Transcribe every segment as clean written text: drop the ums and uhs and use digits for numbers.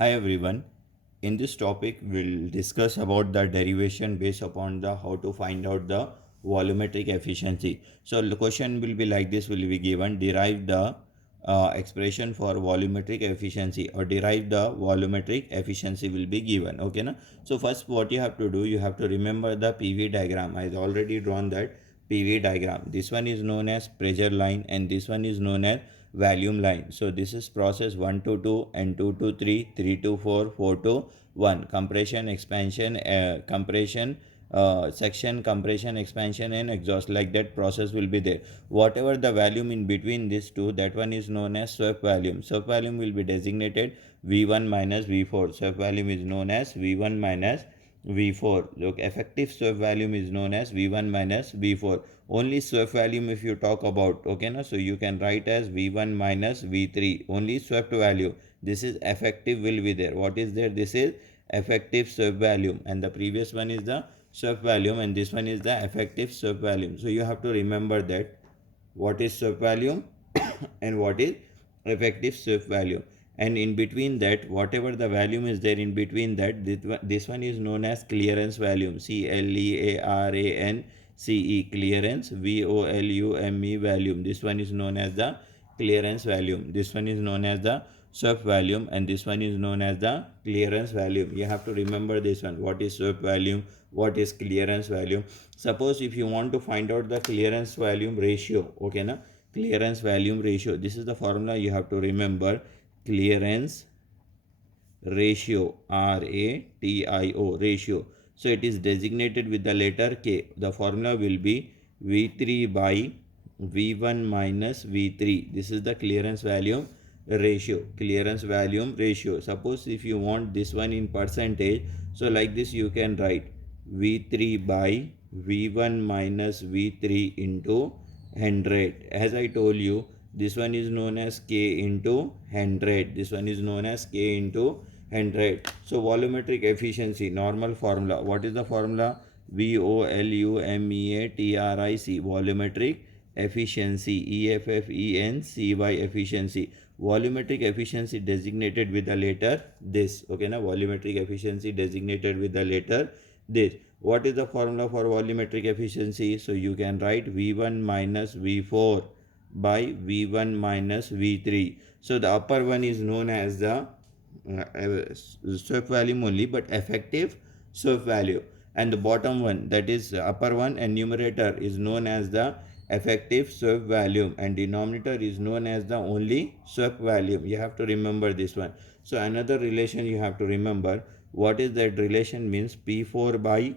Hi everyone. In this topic, we'll discuss about the derivation based upon the how to find out the volumetric efficiency. So the question will be like this: will be given derive the expression for volumetric efficiency or derive the volumetric efficiency will be given. Okay, na? So first, what you have to do, you have to remember the PV diagram. I already drawn that PV diagram. This one is known as pressure line, and this one is known as volume line. So this is process 1 to 2 and 2 to 3, 3 to 4, 4 to 1. Compression, expansion, section, compression, expansion and exhaust, like that process will be there. Whatever the volume in between these two, that one is known as swept volume. Swept volume will be designated V1 minus V4. Swept volume is known as V1 minus V4. Look, effective swept volume is known as V1 minus V4. Only swept volume if you talk about, okay, na? So you can write as V1 minus V3. Only swept value. This is effective will be there. What is there? This is effective swept volume, and the previous one is the swept volume, and this one is the effective swept volume. So you have to remember that what is swept volume and what is effective swept volume, and in between that whatever the volume is there in between that, this one is known as clearance volume. Clearance, clearance, volume. This one is known as the clearance volume. This one is known as the swept volume, and this one is known as the clearance volume. You have to remember this one: what is swept volume, what is clearance volume. Suppose if you want to find out the clearance volume ratio, okay, na? Clearance volume ratio, this is the formula you have to remember. Clearance ratio, ratio, ratio. So it is designated with the letter K. The formula will be V3 by V1 minus V3. This is the clearance volume ratio. Clearance volume ratio. Suppose if you want this one in percentage, so like this you can write V3 by V1 minus V3 into 100. As I told you, this one is known as K into 100. This one is known as K into 100. So volumetric efficiency, normal formula. What is the formula? VOLUMEATRIC, volumetric efficiency, EFFENCY, efficiency. Volumetric efficiency designated with the letter this. Okay, now volumetric efficiency designated with the letter this. What is the formula for volumetric efficiency? So you can write V1 minus V4 by V1 minus V3. So the upper one is known as the swept volume only, but effective swept value, and the bottom one, that is upper one and numerator, is known as the effective swept volume, and denominator is known as the only swept volume. You have to remember this one. So another relation you have to remember, what is that relation means? P4 by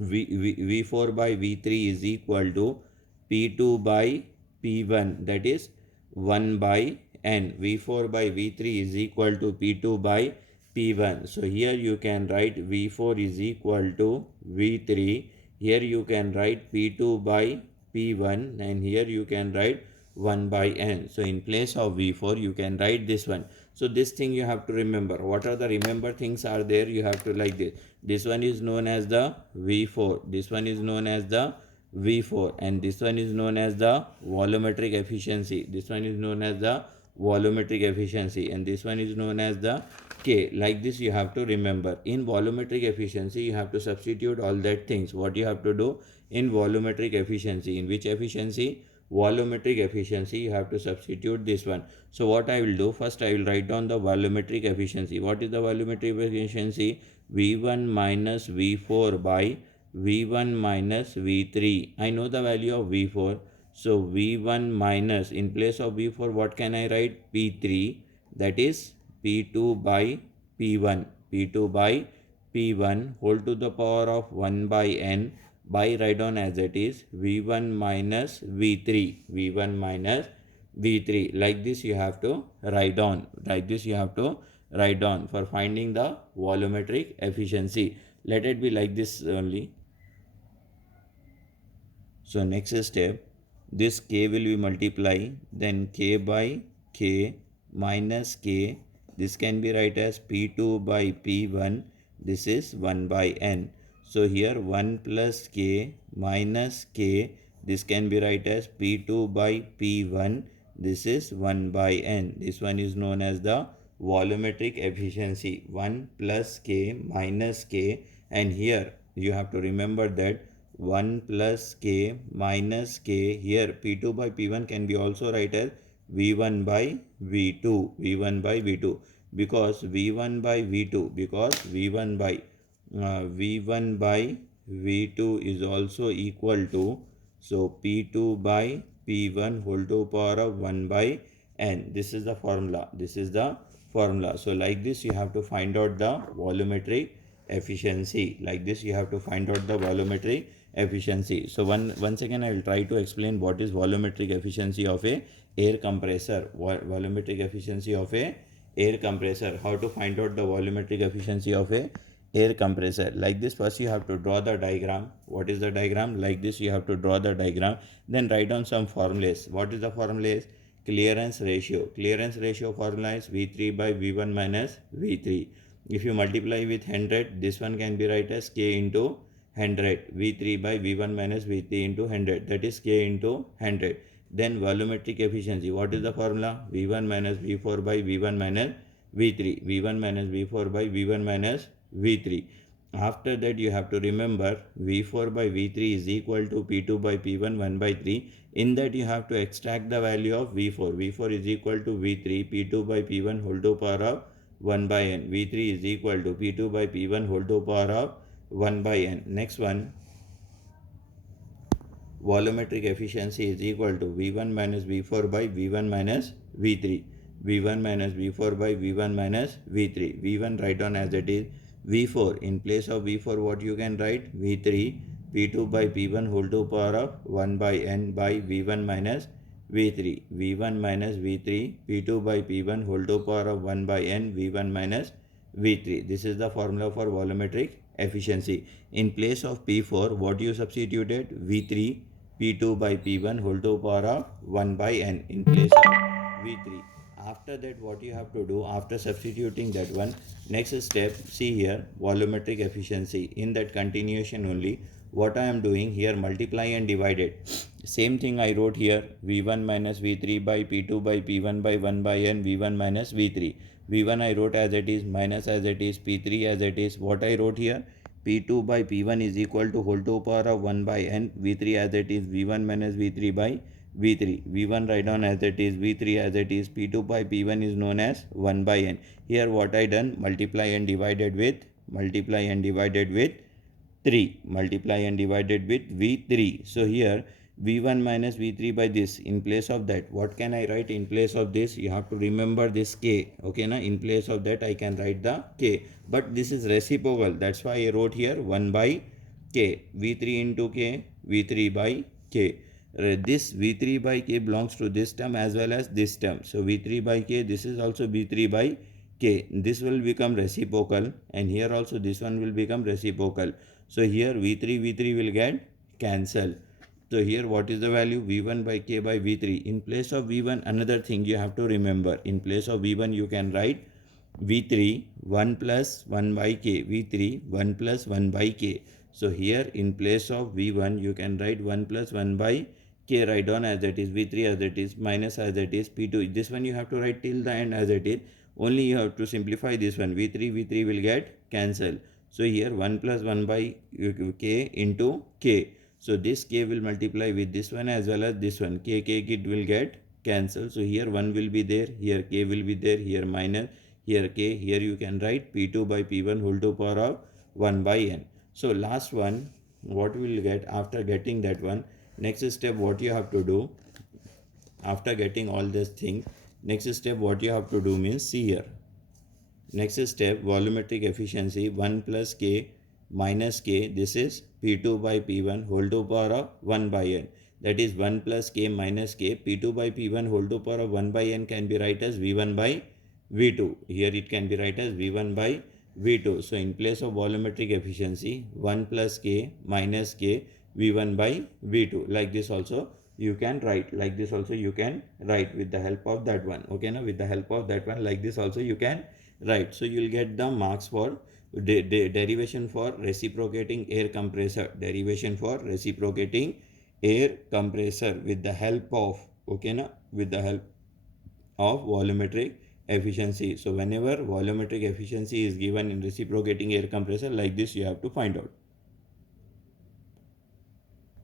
V4 by V3 is equal to P2 by P1, that is 1 by N. V4 by V3 is equal to P2 by P1. So here you can write V4 is equal to V3. Here you can write P2 by P1, and here you can write 1 by N. So in place of V4 you can write this one. So this thing you have to remember. What are the remember things are there? You have to like this. This one is known as the V4. This one is known as the V4, and this one is known as the volumetric efficiency. This one is known as the volumetric efficiency, and this one is known as the K. Like this you have to remember. In volumetric efficiency you have to substitute all that things. What you have to do in volumetric efficiency? In which efficiency? Volumetric efficiency, you have to substitute this one. So what I will do, first I will write down the volumetric efficiency. What is the volumetric efficiency? V1 minus V4 by V1 minus V3. I know the value of V4. So V1 minus, in place of V4 what can I write? P3, that is P2 by P1. P2 by P1 whole to the power of 1 by N, by write down as it is V1 minus V3. V1 minus V3. Like this you have to write down. Like this you have to write down for finding the volumetric efficiency. Let it be like this only. So next step, this K will be multiply, then K by K minus K. This can be write as P2 by P1. This is 1 by N. So here 1 plus K minus K. This can be write as P2 by P1. This is 1 by N. This one is known as the volumetric efficiency 1 plus K minus K, and here you have to remember that 1 plus K minus K, here P2 by P1 can be also write as V1 by V2, V1 by V2, because V1 by V2, because V1 by V2 is also equal to, so P2 by P1 whole to power of 1 by n. This is the formula. This is the formula. So like this you have to find out the volumetric efficiency. Like this you have to find out the volumetric efficiency. So once again I will try to explain what is volumetric efficiency of a air compressor. Volumetric efficiency of a air compressor. How to find out the volumetric efficiency of a air compressor. Like this, first you have to draw the diagram. What is the diagram? Like this you have to draw the diagram, then write down some formulas. What is the formulas? Clearance ratio. Clearance ratio formula is V3 by V1 minus V3. If you multiply with 100, this one can be write as K into 100. V3 by V1 minus V3 into 100. That is K into 100. Then volumetric efficiency. What is the formula? V1 minus V4 by V1 minus V3. V1 minus V4 by V1 minus V3. After that you have to remember V4 by V3 is equal to P2 by P1 1 by 3. In that you have to extract the value of V4. V4 is equal to V3 P2 by P1 whole to power of 1 by n. V3 is equal to P2 by P1 whole to power of 1 by n. Next one, volumetric efficiency is equal to V1 minus V4 by V1 minus V3. V1 minus V4 by V1 minus V3. V1 write down as it is. V4, in place of V4 what you can write? V3 P2 by P1 whole to power of 1 by n by V1 minus V3. V1 minus V3 P2 by P1 whole to power of 1 by n V1 minus V3. This is the formula for volumetric efficiency. In place of P4 what you substituted? V3 P2 by P1 whole to power of 1 by n in place of V3. After that what you have to do, after substituting that one, next step, see here, volumetric efficiency. In that continuation only, what I am doing here, multiply and divided. Same thing I wrote here, V1 minus V3 by P2 by P1 by 1 by n V1 minus V3. V1 I wrote as it is, minus as it is, P3 as it is. What I wrote here, P2 by P1 is equal to whole to power of 1 by n, V3 as it is, V1 minus V3 by V3. V1 write down as it is, V3 as it is, P2 by P1 is known as 1 by n. Here what I done, multiply and divided with 3. Multiply and divided with V3. So here V1 minus V3 by this, in place of that, what can I write in place of this? You have to remember this K. Okay, na? In place of that I can write the K. But this is reciprocal. That's why I wrote here 1 by K. V3 into K, V3 by K. This V3 by K belongs to this term as well as this term. So V3 by K, this is also V3 by K. This will become reciprocal, and here also this one will become reciprocal. So here V3 will get cancelled. So here what is the value? V1 by K by V3. In place of V1, another thing you have to remember. In place of V1 you can write V3 1 plus 1 by K. V3 1 plus 1 by K. So here in place of V1 you can write 1 plus 1 by K, write down as it is, V3 as it is, minus as it is, P2. This one you have to write till the end as it is. Only you have to simplify this one. V3 will get cancelled. So here 1 plus 1 by K into K. So this K will multiply with this one as well as this one. K it will get cancelled. So here 1 will be there, here K will be there, here minus, here K. Here you can write P2 by P1 whole to power of 1 by n. So last one, what we will get after getting that one? Next step what you have to do, after getting all this thing, next step what you have to do means, see here, next step, volumetric efficiency 1 plus K minus K, this is P2 by P1 whole to power of 1 by n. That is 1 plus K minus K, P2 by P1 whole to power of 1 by n can be write as V1 by V2. Here it can be write as V1 by V2. So in place of volumetric efficiency, 1 plus K minus K V1 by V2. Like this also you can write. Like this also you can write with the help of that one. Okay, now with the help of that one, like this also you can write. So you will get the marks for derivation for reciprocating air compressor. Derivation for reciprocating air compressor with the help of, okay, na, with the help of volumetric efficiency. So whenever volumetric efficiency is given in reciprocating air compressor, like this you have to find out.